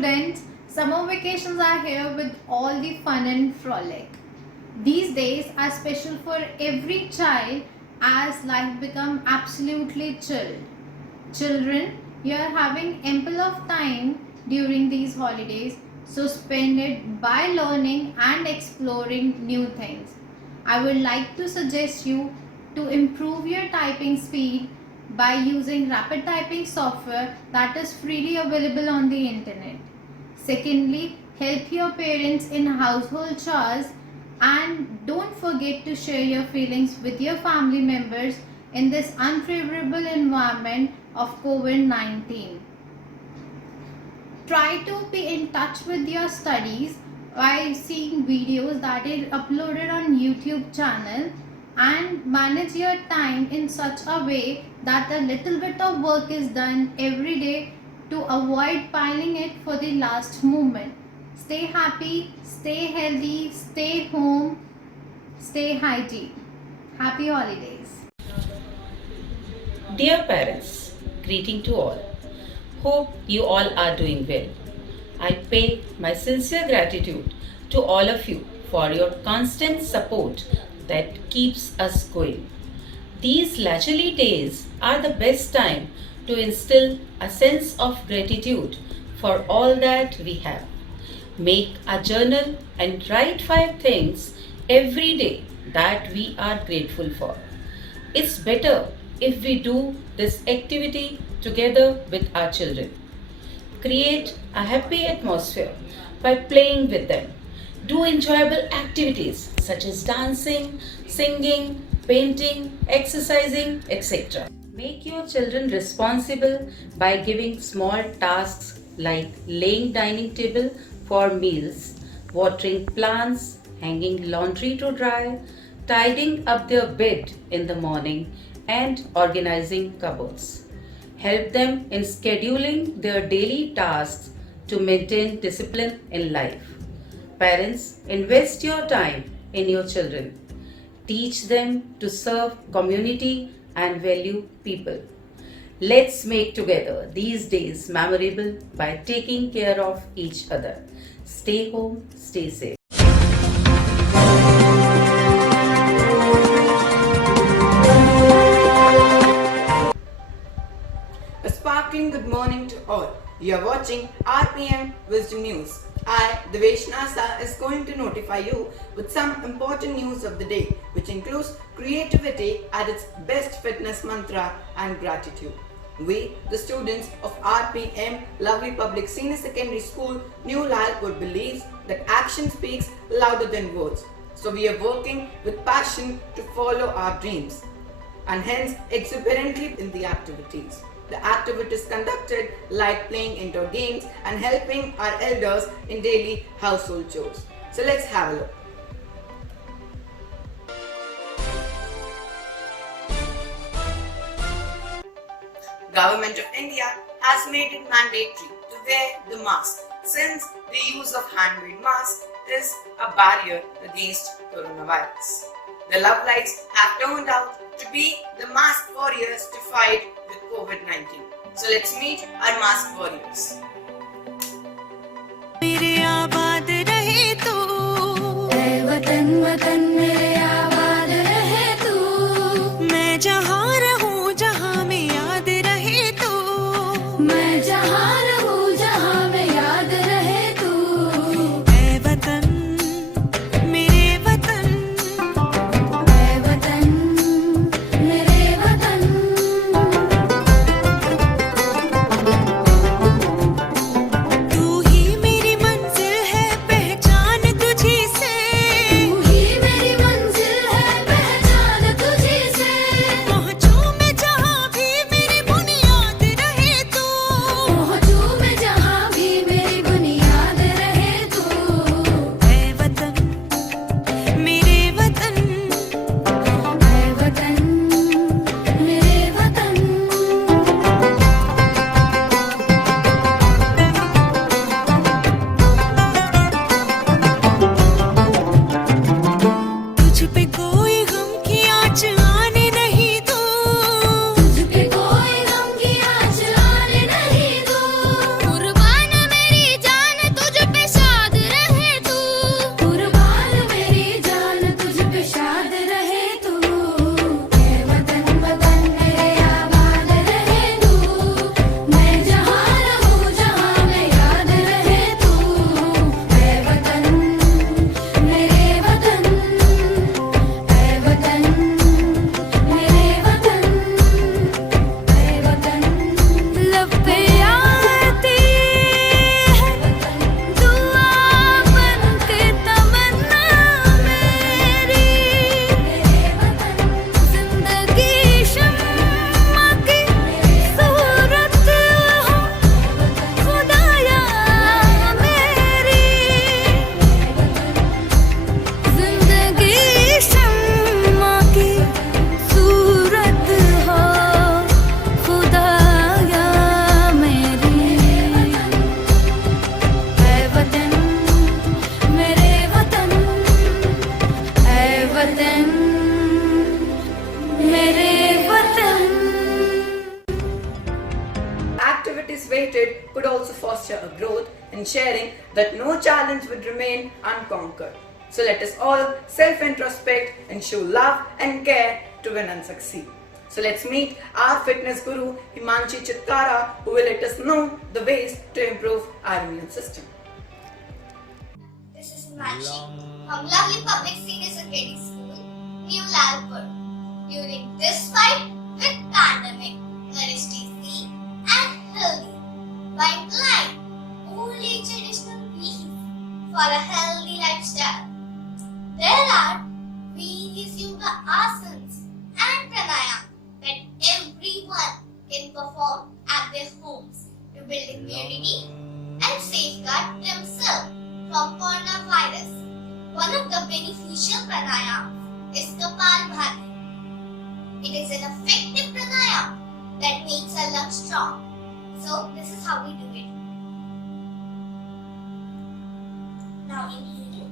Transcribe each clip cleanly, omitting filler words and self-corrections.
students, summer vacations are here with all the fun and frolic. These days are special for every child as life becomes absolutely chilled. Children, you are having ample of time during these holidays, so spend it by learning and exploring new things. I would like to suggest you to improve your typing speed by using rapid typing software that is freely available on the internet. Secondly, help your parents in household chores and don't forget to share your feelings with your family members in this unfavorable environment of COVID-19. Try to be in touch with your studies by seeing videos that are uploaded on YouTube channel and manage your time in such a way that a little bit of work is done every day to avoid piling it for the last moment. Stay happy, stay healthy, stay home, stay hygiene. Happy holidays. Dear parents, greeting to all. Hope you all are doing well. I pay my sincere gratitude to all of you for your constant support that keeps us going. These leisurely days are the best time to instill a sense of gratitude for all that we have. Make a journal and write 5 things every day that we are grateful for. It's better if we do this activity together with our children. Create a happy atmosphere by playing with them. Do enjoyable activities such as dancing, singing, painting, exercising, etc. Make your children responsible by giving small tasks like laying dining table for meals, watering plants, hanging laundry to dry, tidying up their bed in the morning, and organizing cupboards. Help them in scheduling their daily tasks to maintain discipline in life. Parents, invest your time in your children. Teach them to serve community and value people. Let's make together these days memorable by taking care of each other. Stay home, stay safe. A sparkling good morning to all. You are watching RPM Wisdom News. I, Devesh Nasa, is going to notify you with some important news of the day, which includes creativity at its best, fitness mantra, and gratitude. We, the students of RPM Lovely Public Senior Secondary School, New Lalpur, believes that action speaks louder than words. So we are working with passion to follow our dreams and hence exuberantly in the activities. The activities conducted like playing indoor games and helping our elders in daily household chores. So let's have a look. Government of India has made it mandatory to wear the mask since the use of handmade masks is a barrier against coronavirus. The Love Lights have turned out to be the mask warriors to fight with COVID-19. So let's meet our mask warriors. मेरे आबाद रहे तू, ऐ वतन वतन मेरे आबाद रहे तू, मैं जहाँ रहूँ जहाँ में याद रहे तू, मैं जहाँ रहूँ जहाँ में याद रहे तू, ऐ वतन मेरे वतन, ऐ वतन मेरे वतन। foster a growth and sharing that no challenge would remain unconquered. So let us all self-introspect and show love and care to win and succeed. So let's meet our fitness guru Himanshi Chitkara, who will let us know the ways to improve our immune system. This is Himanshi from lovely public senior secondary school, New Lalpur. During this fight with pandemic, nourish tasty and healthy by implying only traditional meals for a healthy lifestyle. There are various yoga asanas and pranayama that everyone can perform at their homes to build immunity and safeguard themselves from coronavirus. One of the beneficial pranayama is Kapalbhati. It is an effective pranayama that makes our lungs strong. So this is how we do it. Now inhale.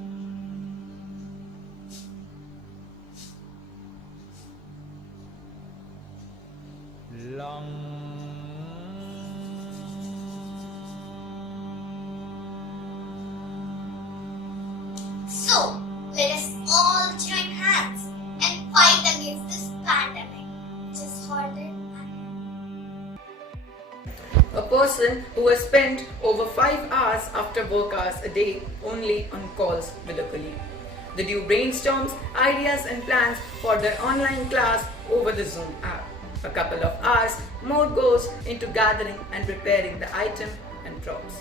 So, let us all join hands and fight against this pandemic, which is halted. A person who has spent over 5 hours after work hours a day only on calls with a colleague. They do brainstorms, ideas and plans for their online class over the Zoom app. A couple of hours more goes into gathering and preparing the item and props.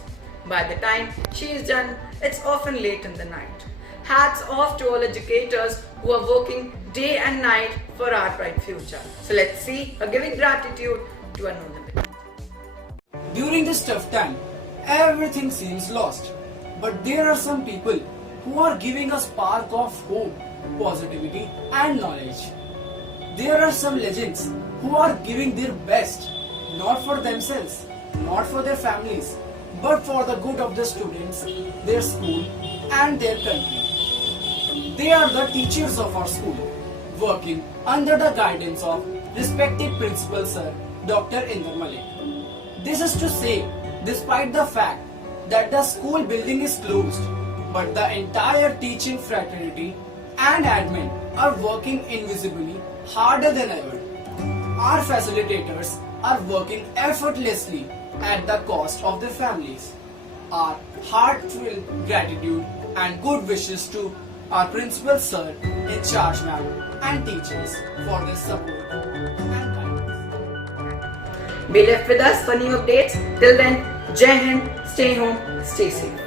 By the time she is done, it's often late in the night. Hats off to all educators who are working day and night for our bright future. So let's see a giving gratitude to Anonymity. During this tough time, everything seems lost. But there are some people who are giving a spark of hope, positivity and knowledge. There are some legends who are giving their best, not for themselves, not for their families, but for the good of the students, their school and their country. They are the teachers of our school, working under the guidance of respected Principal Sir Dr. Inder Malik. This is to say, despite the fact that the school building is closed, but the entire teaching fraternity and admin are working invisibly harder than ever. Our facilitators are working effortlessly at the cost of their families. Our heartfelt gratitude and good wishes to our Principal Sir, in charge ma'am and teachers for their support and guidance. Be left with us for new updates. Till then, Jai Hind, stay home, stay safe.